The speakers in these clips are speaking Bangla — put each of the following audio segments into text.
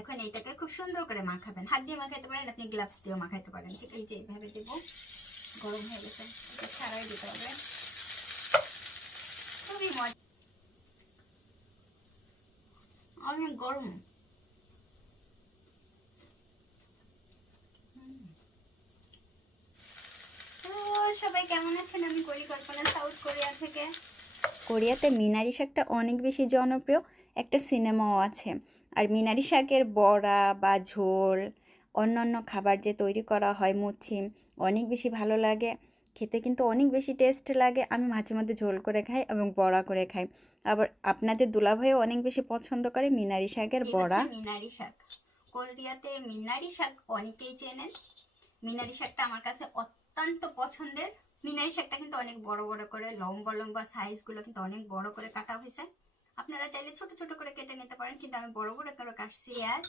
এখন এইটাকে খুব সুন্দর করে মাখাবেন। হাত দিয়ে মাখাইতে পারেন, আপনি গ্লাভস দিয়েও মাখাইতে পারেন। ঠিক এই যে এইভাবে দেবো। গরম হয়ে গেছে। ছাড়াই দিতে হবে। খুবই মজা অনেক গরম। সবাই কেমন আছেন? আমি পরিকল্পনা সাউথ কোরিয়া থেকে। কোরিয়াতে মিনারি শাকটা অনেক বেশি জনপ্রিয়। একটা সিনেমাও আছে। আর মিনারি শাকের বড়া বা ঝোল অন্যান্য খাবার যে তৈরি করা হয় মুচ্ছি অনেক বেশি ভালো লাগে। খেতে কিন্তু অনেক বেশি টেস্ট লাগে। আমি মাঝে মধ্যে ঝোল করে খাই এবং বড়া করে খাই। আবার আপনাদের দুলাভাইও অনেক বেশি পছন্দ করে মিনারি শাকের বড়া। মিনারি শাক। কোরিয়াতে মিনারি শাক অনেকেই চেনেন। মিনারি শাকটা আমার কাছে অত্যন্ত পছন্দের। মিনারি শাকটা কিন্তু অনেক বড় বড় করে লম্বা লম্বা সাইজগুলো কিন্তু অনেক বড় করে কাটা হয়েছে। আপনারা চাইলে ছোট ছোট করে কেটে নিতে পারেন, কিন্তু আমি বড় বড় করে কাটছি পেঁয়াজ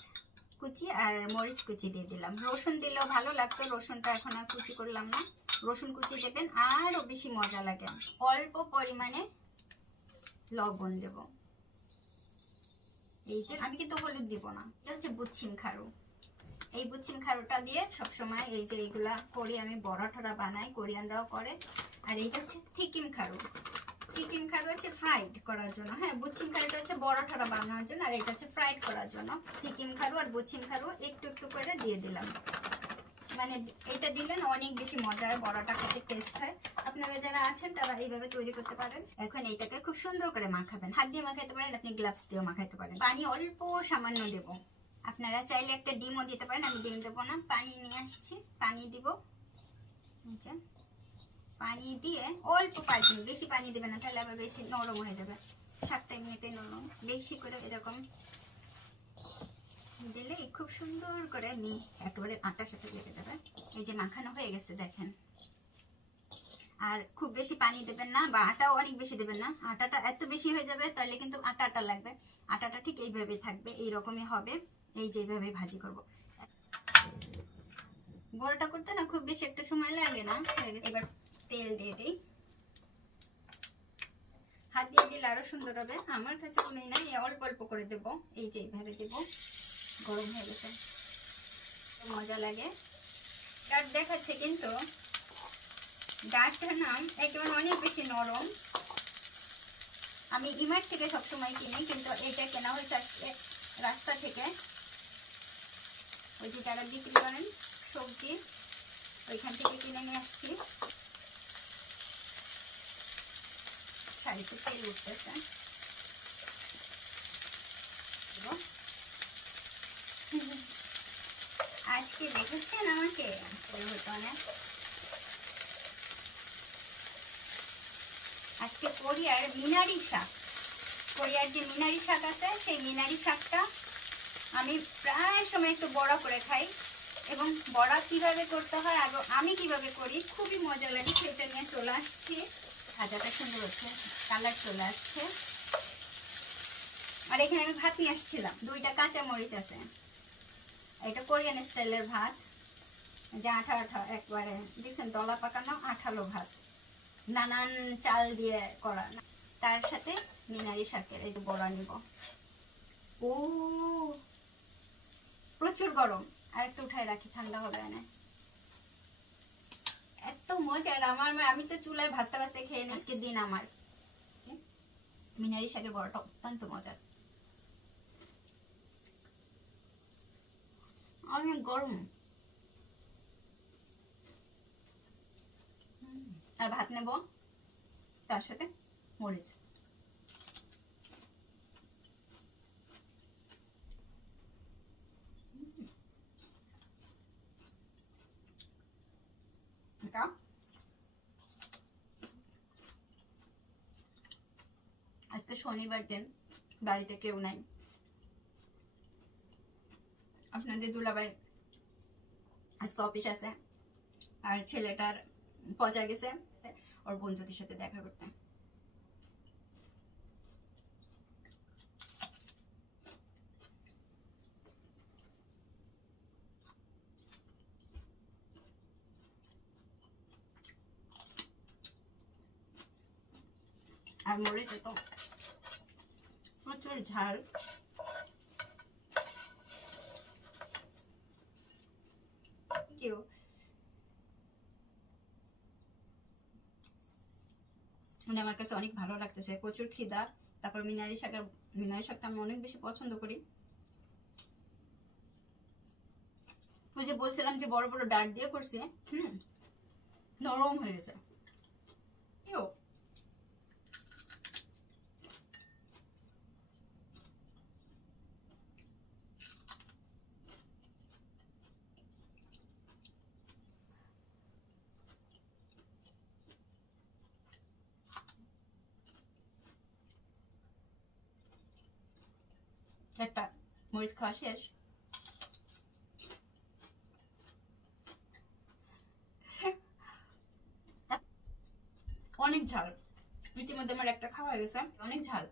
কুচি আর মরিচ কুচি দিয়ে দিলাম। রসুন দিলেও ভালো লাগতো, রসুনটা এখন আর কুচি করলাম না। রসুন কুচি দেবেন, আরও বেশি মজা লাগে। অল্প পরিমাণে লবণ দেবো। এই যে, আমি কিন্তু হলুদ দিব না, এটা হচ্ছে বুচ্ছিম খারু। এই বুচ্ছিম খারুটা দিয়ে সবসময় এই যে এইগুলা করি আমি বড়া ঠরা বানাই, কোরিয়ানরাও করে। আর এইটা হচ্ছে থিকিম খারু। থিকিম খারু হচ্ছে ফ্রাইড করার জন্য। হ্যাঁ বুচ্ছিম খারুটা হচ্ছে বড়া ঠরা বানানোর জন্য আর এটা হচ্ছে ফ্রাইড করার জন্য। থিকিম খারু আর বুচ্ছিম খারু একটু একটু করে দিয়ে দিলাম। মানে এটা দিলে না অনেক বেশি মজার বড়াটা খেতে টেস্ট হয়। আপনারা যারা আছেন তারা এইভাবে তৈরি করতে পারেন। এখন এইটাকে খুব সুন্দর করে মাখাবেন। হাত দিয়ে মাখাইতে পারেন আপনি গ্লাভস দিয়েও মাখাইতে পারেন। পানি অল্প সামান্য দেব। আপনারা চাইলে একটা ডিমও দিতে পারেন আমি ডিম দেবো না। পানি নিয়ে আসছি পানি দিব। যে, পানি দিয়ে অল্প পানি বেশি পানি দেবে না, তাহলে আবার বেশি নরম হয়ে যাবে। শাকটা এমনিতেই নরম, বেশি করে এরকম দিলে খুব সুন্দর করে মি, একেবারে আটার সাথে লেগে যাবে। এই যে মাখানো হয়ে গেছে, দেখেন। আর খুব বেশি পানি দেবেন না, বা আটাও অনেক বেশি দেবেন না। আটাটা এত বেশি হয়ে যাবে, তাহলে কিন্তু আটা আটা লাগবে। আটাটা ঠিক এইভাবে থাকবে এই রকমই হবে। এই যে এইভাবে ভাজি করব। বড়টা করতে না খুব বেশি একটা সময় লাগে না, হয়ে গেছে। এবার তেল দিয়ে দিই। হাত দিয়ে দিলে আরও সুন্দর হবে। আমার কাছে কোনো নাই এই অল্প অল্প করে দেব। এই যে এইভাবে দেব। গরম হয়ে গেছে। মজা লাগে। ডাট দেখাচ্ছে কিন্তু। ডাটটার নাম একেবারে অনেক বেশি নরম। আমি ইমার থেকে সবসময় কিনি, কিন্তু এটা কেনা হয়েছে আজকে রাস্তা থেকে। ওই যে যারা বিক্রি করেন সবজি, ওইখান থেকে কিনে নিয়ে আসছি। শাড়িতে তেল উঠতেছে। আজকে দেখেছেন আমাকে? আজকে কোরিয়ার মিনারি শাক। কোরিয়ার যে মিনারি শাক আছে, সেই মিনারি শাকটা আমি প্রায় সময় একটু বড়া করে খাই। এবং বড়া কীভাবে করতে হয় আমি কীভাবে করি, খুবই মজা লাগে, সেটা নিয়ে চলে আসছি। ভাজাটা সুন্দর হচ্ছে, কালার চলে আসছে। আর এখানে আমি ভাত নিয়ে আসছিলাম, দুইটা কাঁচা মরিচ আছে। এটা কোরিয়ান স্টাইলের ভাত যে আঠা আঠা, একবারে দিচ্ছেন দলা পাকানো আঠালো ভাত। নানান চাল দিয়ে করা। তার সাথে মিনারি শাকের এই যে বড়া নিব। ও, প্রচুর গরম। আর একটু উঠায় রাখি, ঠান্ডা হবে না। এত মজার আমার আমি তো চুলায় ভাজতে ভাজতে খেয়ে নিই। আজকের দিন আমার। মিনারি শাকের বড়টা অত্যন্ত মজার। অনেক গরম। আর ভাত নেব তার সাথে মরিচ হুম। এটা আজকে শনিবার দিন, বাড়িতে কেউ নাই। আপনার যে দুলাভাই আজকে অফিস আছে, আর ছেলেটার পচা গেছে, ওর বন্ধুদের সাথে দেখা করতে। আর মরিচে তো মাছের ঝাল। মানে আমার কাছে অনেক ভালো লাগতেছে। প্রচুর খিদা। তারপর মিনারি শাকের, মিনারি শাকটা আমি অনেক বেশি পছন্দ করি। ওই যে বলছিলাম যে বড় বড় ডাট দিয়ে করছি, হম? নরম হয়ে গেছে। একটা মরিচ খাওয়া শেষ? অনেক ঝাল। ইতিমধ্যে আমার একটা খাওয়া হয়ে গেছে। অনেক ঝাল।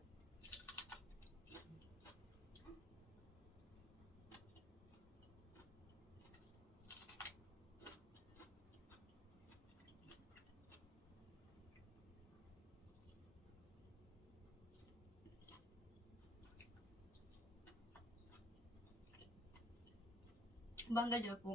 বাঙ্গাল আপু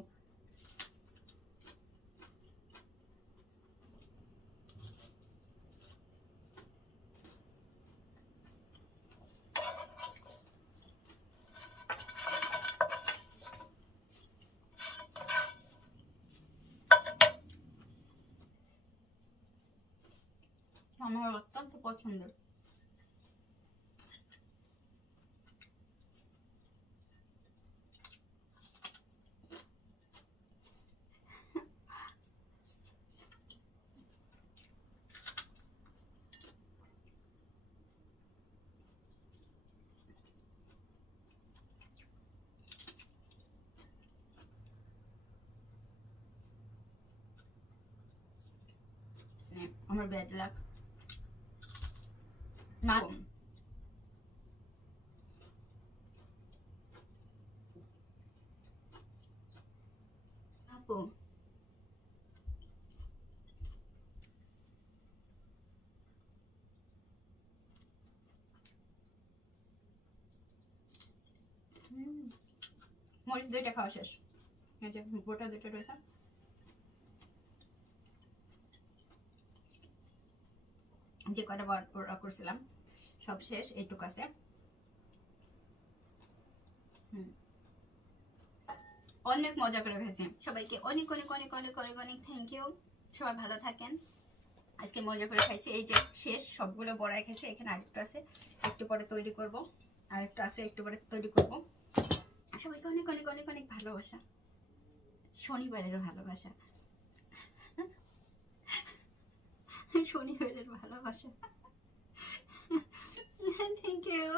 আমার অত্যন্ত পছন্দের মানে আমার ব্যাড লাক মাছ আপু হুম। মরিচ দুইটা খাওয়া শেষ। গোটা দুটো রয়েছে। যে কটা বার করছিলাম, সব শেষ, এইটুক আছে। অনেক মজা করে গেছে সবাইকে অনেক অনেক অনেক অনেক অনেক অনেক থ্যাংক ইউ সবাই ভালো থাকেন। আজকে মজা করে খাইছি। এই যে শেষ, সবগুলো বড়াই খাইছি। এখানে আরেকটু আছে। একটু পরে তৈরি করব। আরেকটু আছে, একটু পরে তৈরি করব। সবাইকে অনেক অনেক অনেক অনেক ভালোবাসা। শনিবারেরও ভালোবাসা। শনিবারের ভালোবাসা। Thank you